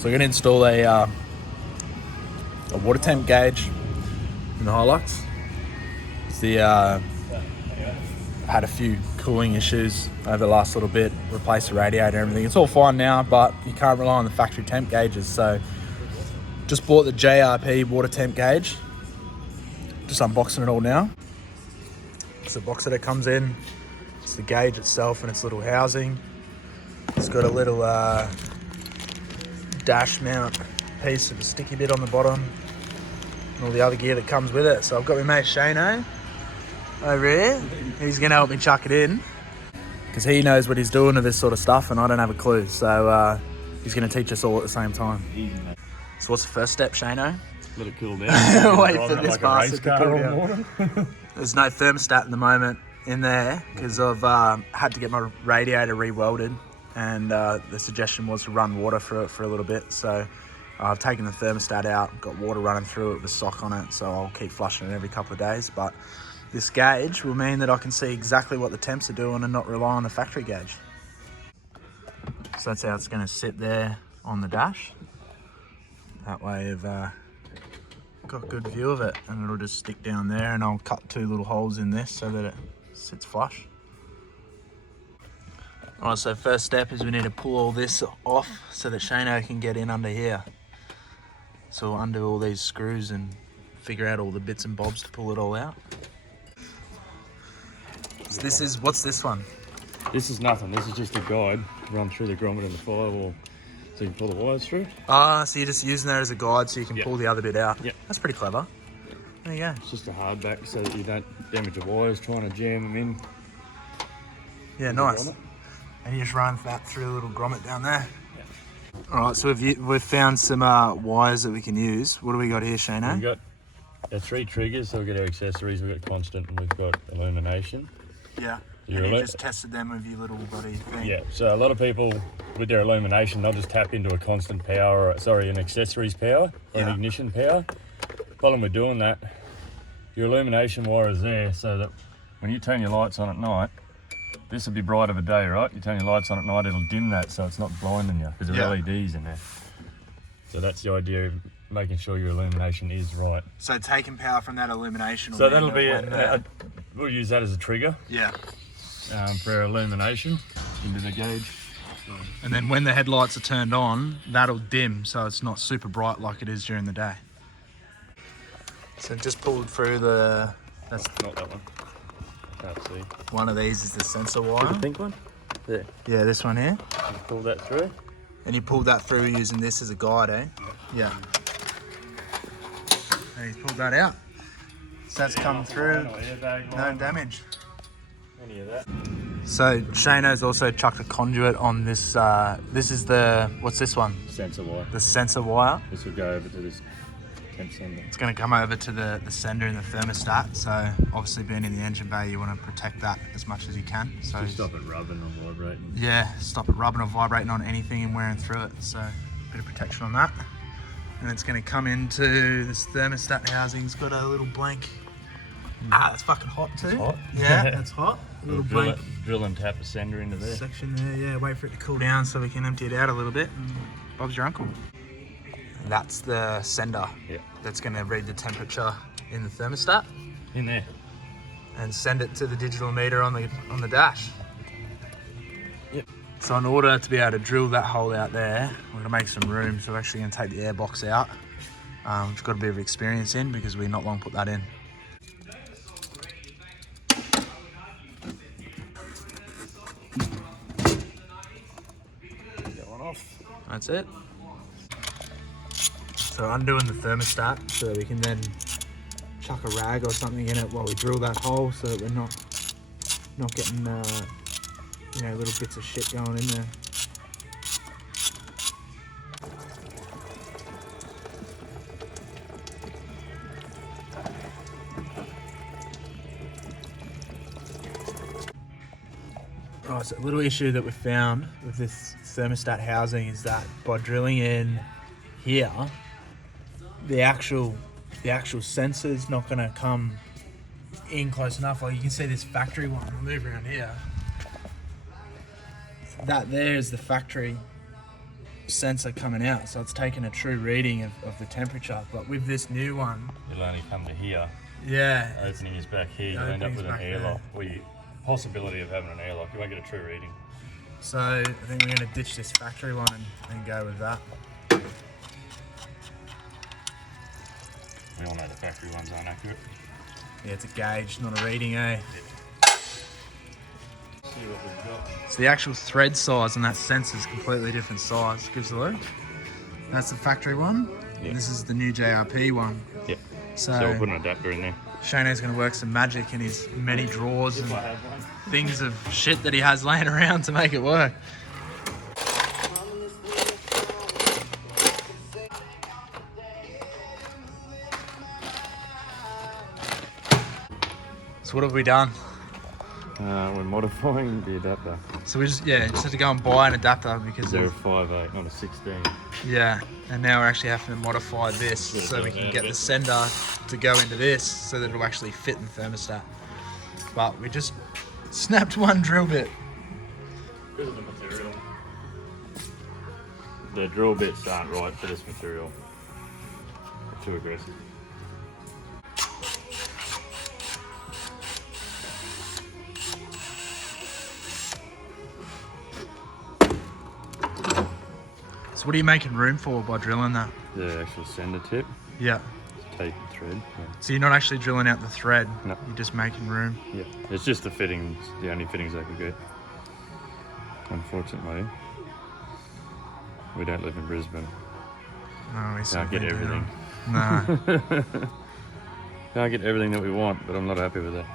So we're going to install a water temp gauge in the Hilux. It's had a few cooling issues over the last little bit, replaced the radiator and everything. It's all fine now, but you can't rely on the factory temp gauges. So just bought the JRP water temp gauge. Just unboxing it all now. It's the box that it comes in. It's the gauge itself and its little housing. It's got a little dash mount piece with a sticky bit on the bottom and all the other gear that comes with it. So I've got my mate Shayno over here. He's going to help me chuck it in because he knows what he's doing with this sort of stuff and I don't have a clue. So he's going to teach us all at the same time. So what's the first step, Shayno? Let it cool down. Wait for this bastard to cool down. There's no thermostat at the moment in there because I've had to get my radiator re-welded, and the suggestion was to run water through it for a little bit. So I've taken the thermostat out, got water running through it with a sock on it, so I'll keep flushing it every couple of days. But this gauge will mean that I can see exactly what the temps are doing and not rely on the factory gauge. So that's how it's going to sit there on the dash. That way I've got a good view of it, and it'll just stick down there, and I'll cut 2 little holes in this so that it sits flush. Alright, so first step is we need to pull all this off so that Shayno can get in under here. So we'll undo all these screws and figure out all the bits and bobs to pull it all out. So this is, what's this one? This is nothing. This is just a guide. Run through the grommet and the firewall so you can pull the wires through. Ah, so you're just using that as a guide so you can pull the other bit out. Yep. That's pretty clever. There you go. It's just a hard back so that you don't damage the wires trying to jam them in. Yeah, nice. And you just run that through the little grommet down there. Yeah. All right, so we've found some wires that we can use. What do we got here, Shayno? We've got our 3 triggers, so we've got our accessories, we've got constant, and we've got illumination. Yeah. And you just tested them with your little bloody thing. Yeah, so a lot of people with their illumination, they'll just tap into a constant power, an accessories power or an ignition power. Problem with doing that, your illumination wire is there so that when you turn your lights on at night, this will be bright of a day, right? You turn your lights on at night, it'll dim that so it's not blinding you because there are LEDs in there. So that's the idea of making sure your illumination is right. So taking power from that illumination. So that'll be we'll use that as a trigger. Yeah. For our illumination into the gauge. And then when the headlights are turned on, that'll dim so it's not super bright like it is during the day. So just pulled through the... That's not that one. Can't see. One of these is the sensor wire. The pink one? There. Yeah, this one here. You pull that through. And you pulled that through using this as a guide, eh? Yeah. And he's pulled that out. So that's come through, no damage. Any of that. So Shayno's also chucked a conduit on this. This is the, what's this one? Sensor wire. The sensor wire. This will go over to this temp sender. It's going to come over to the sender and the thermostat. So obviously being in the engine bay, you want to protect that as much as you can. So just stop it rubbing or vibrating. Yeah, stop it rubbing or vibrating on anything and wearing through it. So a bit of protection on that. And it's going to come into this thermostat housing. It's got a little blank. Ah, it's fucking hot too. It's hot. Yeah, that's hot. A little blank drill and tap a sender into there. Section there, yeah. Wait for it to cool down so we can empty it out a little bit. And Bob's your uncle. That's the sender. Yeah. That's going to read the temperature in the thermostat. In there. And send it to the digital meter on the dash. Yep. So in order to be able to drill that hole out there, we're going to make some room. So we're actually going to take the air box out, which we've got a bit of experience in because we not long put that in. That's it. So undoing the thermostat so that we can then chuck a rag or something in it while we drill that hole so that we're not getting little bits of shit going in there. Right, so a little issue that we found with this thermostat housing is that by drilling in here, the actual sensor's not going to come in close enough. Like you can see this factory one. I'll move around here. That there is the factory sensor coming out, so it's taking a true reading of the temperature. But with this new one, it'll only come to here. Yeah. Opening is back here. You'll end up with an airlock. Or possibility of having an airlock. You won't get a true reading. So I think we're going to ditch this factory one and go with that. We all know the factory ones aren't accurate. Yeah, it's a gauge, not a reading, eh? Yeah. See what we've got. So the actual thread size on that sensor is completely different size. Gives a look. That's the factory one. Yeah. This is the new JRP one. Yeah. So we'll put an adapter in there. Shayno's going to work some magic in his many drawers and things of shit that he has laying around to make it work. So what have we done? We're modifying the adapter. So we just had to go and buy an adapter because of 058, not a 16. Yeah, and now we're actually having to modify this so we can get the sender to go into this so that it'll actually fit in the thermostat. But we just snapped one drill bit. Because of the material. The drill bits aren't right for this material. They're too aggressive. So what are you making room for by drilling that? The actual sender tip. Yeah. Tape and thread. Yeah. So you're not actually drilling out the thread? No. You're just making room? Yeah. It's just the fittings, the only fittings I could get. Unfortunately, we don't live in Brisbane. No, we Can't get everything. No. Can't get everything that we want, but I'm not happy with that.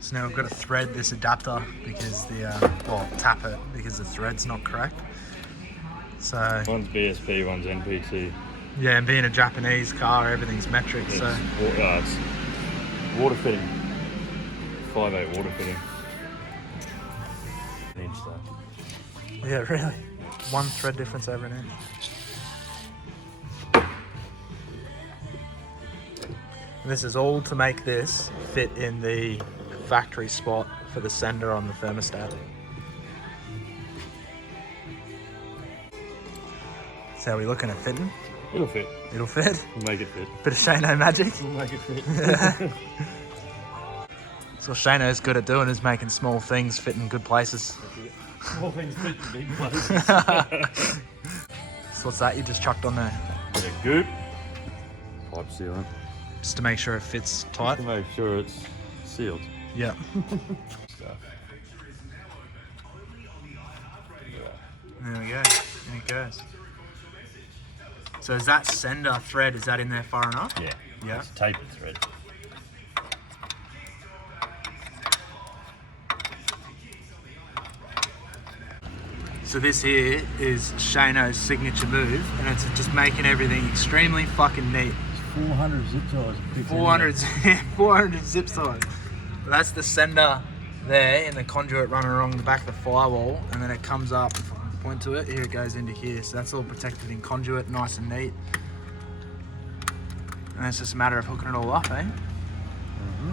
So now we've got to thread this adapter because tap it because the thread's not correct. So One's BSP, one's NPT. yeah, and being a Japanese car, everything's metric. It's, so it's water fitting. 5/8 water fitting. An inch though. yeah, really, one thread difference over an inch. This is all to make this fit in the factory spot for the sender on the thermostat. So how are we looking at fitting? It'll fit. It'll fit. We'll make it fit. Bit of Shayno magic. We'll make it fit. So what Shayno's good at doing is making small things fit in good places. Small things fit in big places. So what's that you just chucked on there? Bit of goop. Pipe sealant. Just to make sure it fits tight? To make sure it's sealed. Yeah. Stuff. There we go. In it goes. So is that sender thread, is that in there far enough? Yeah. Yeah. It's tapered thread. So this here is Shayno's signature move, and it's just making everything extremely fucking neat. 400 zip ties. 400 zip ties. That's the sender there in the conduit running along the back of the firewall, and then it comes up, if I can point to it, here it goes into here. So that's all protected in conduit, nice and neat. And it's just a matter of hooking it all up, eh? Mm-hmm.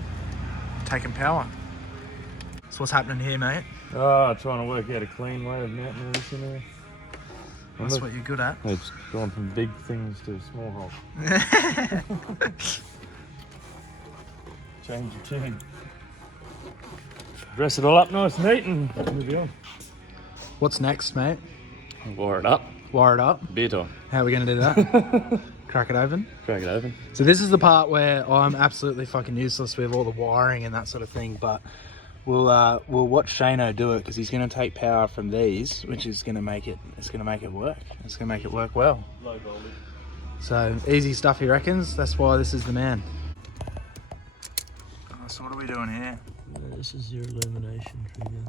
Taking power. So what's happening here, mate? Trying to work out a clean way of mounting this in there. That's what you're good at. It's gone from big things to small holes. Change your tune. Dress it all up nice and neat and move on. What's next, mate? Wire it up. Wire it up. Beer time. How are we going to do that? Crack it open? Crack it open. So this is the part where I'm absolutely fucking useless with all the wiring and that sort of thing, but we'll watch Shayno do it because he's going to take power from these, which is going to make it. It's going to make it work. It's going to make it work well. Low voltage. So easy stuff, he reckons. That's why this is the man. So what are we doing here? This is your illumination trigger.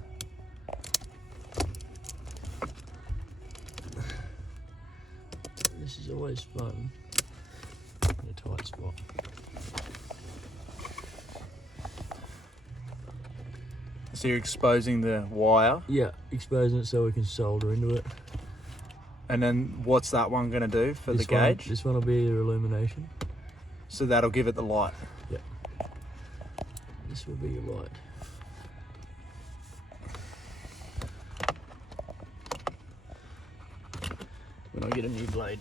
This is always fun in a tight spot. So you're exposing the wire, Yeah, exposing it so we can solder into it. and then what's that one going to do for the gauge? This one will be your illumination. So that'll give it the light. Yeah. This will be your light. When I get a new blade.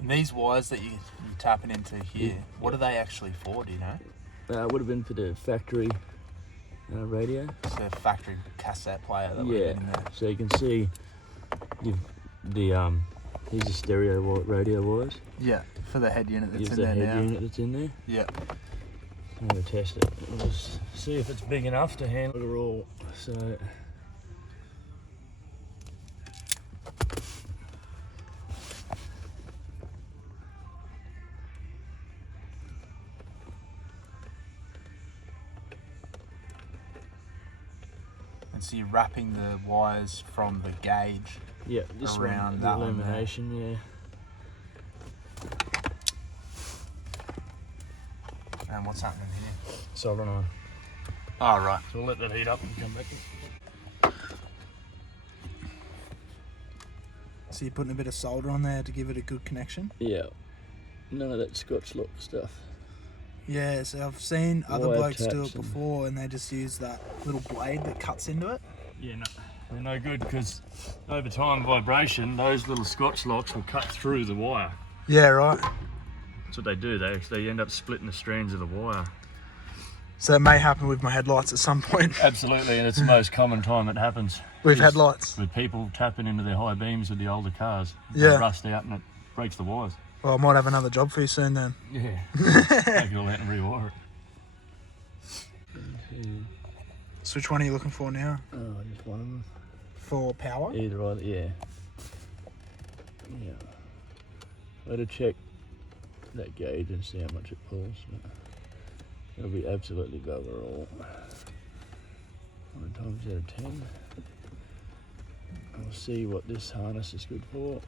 And these wires that you're tapping into here, what are they actually for, do you know? Would have been for the factory radio. It's a factory cassette player that we're in there. So you can see these are stereo radio wires. Yeah, for the head unit that's Here's in the there head now. unit that's in there. Yeah. I'm going to test it. We'll just see if it's big enough to handle it all. So. And so you're wrapping the wires from the gauge This around one, that the one there. illumination, And what's happening here? Soldering on. Oh, right. So we'll let that heat up and come back. So you're putting a bit of solder on there to give it a good connection? Yeah. None of that Scotch lock stuff. Yeah, so I've seen other Wire blokes do taps it before and they just use that little blade that cuts into it. Yeah, no, they're no good because over time vibration, those little Scotch locks will cut through the wire. Yeah, right. That's what they do. They end up splitting the strands of the wire. So that may happen with my headlights at some point. Absolutely, and it's the most common time it happens. With is headlights? With people tapping into their high beams with the older cars. Yeah. They rust out and it breaks the wires. Well, I might have another job for you soon then. Yeah. Take it all out and rewire it. So which one are you looking for now? Oh, just one of them. For power? Either either, yeah. Yeah. Better check that gauge and see how much it pulls. But it'll be absolutely bugger all. 9 times out of 10. I'll see what this harness is good for.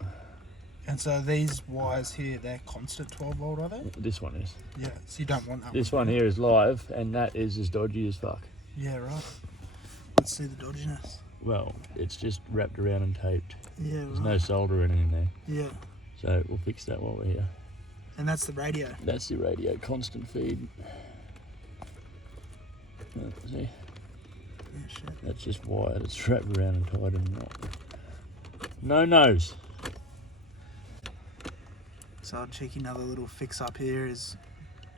And so these wires here, they're constant 12 volt, are they? This one is. Yeah, so you don't want that This one here is live, and that is as dodgy as fuck. Yeah, right. Let's see the dodginess. Well, it's just wrapped around and taped. Yeah, There's no solder or anything in there. Yeah. So we'll fix that while we're here. And that's the radio? That's the radio, constant feed. See? Yeah, shit. That's just wired, it's wrapped around and tied in a knot. No nose. So a cheeky another little fix up here is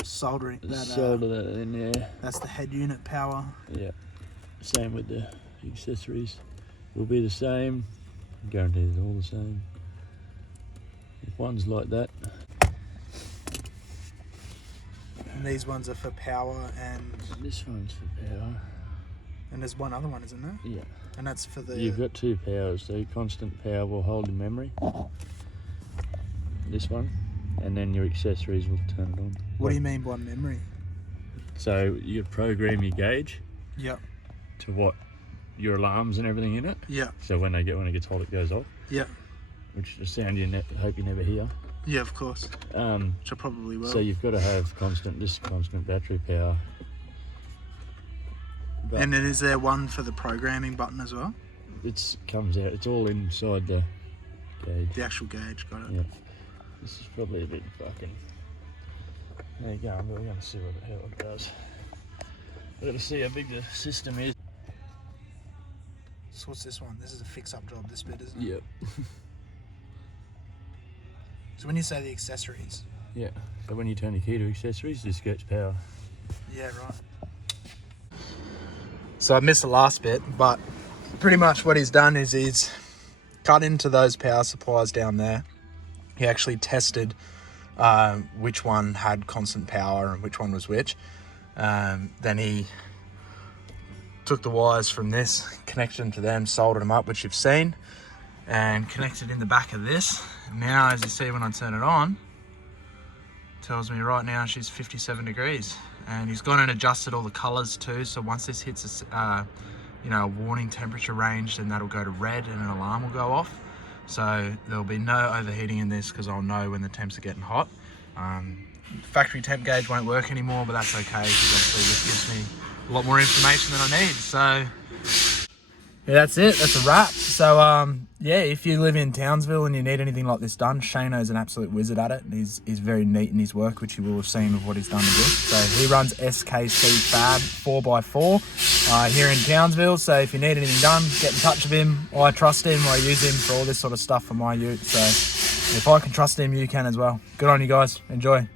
soldering that. Solder that in there. That's the head unit power. Yeah. Same with the accessories. Will be the same. Guaranteed it's all the same. If one's like that. And these ones are for power and This one's for power. there's one other one, isn't there? Yeah. And that's for the... You've got 2 powers, so your constant power will hold in memory. This one, and then your accessories will turn it on. What do you mean by memory? So you program your gauge Yep. to what your alarms and everything in it. Yeah. So when it gets hot, it goes off. Yeah. Which is a sound you hope you never hear. Yeah, of course. Which I probably will. So you've got to have constant battery power. But and then is there one for the programming button as well? it comes out. It's all inside the gauge. The actual gauge, got it. Yeah. This is probably a bit fucking. There you go. We're going to see what the hell it does. We're going to see how big the system is. So what's this one? This is a fix-up job, this bit, isn't it? Yep. So when you say the accessories... Yeah. So when you turn your key to accessories, this gets power. Yeah, right. So I missed the last bit, but pretty much what he's done is he's cut into those power supplies down there. He actually tested which one had constant power and which one was which. Then he took the wires from this, connected them to them, soldered them up, which you've seen, and connected in the back of this. Now, as you see when I turn it on, tells me right now she's 57 degrees. And he's gone and adjusted all the colors too, so once this hits a warning temperature range, then that'll go to red and an alarm will go off. So there'll be no overheating in this because I'll know when the temps are getting hot. Factory temp gauge won't work anymore, but that's okay because obviously this gives me a lot more information than I need. So Yeah, that's it. That's a wrap. So, yeah, if you live in Townsville and you need anything like this done, Shayno's an absolute wizard at it. He's very neat in his work, which you will have seen of what he's done with this. So he runs SKCFAB 4x4 here in Townsville. So if you need anything done, get in touch with him. I trust him. I use him for all this sort of stuff for my ute. So if I can trust him, you can as well. Good on you guys. Enjoy.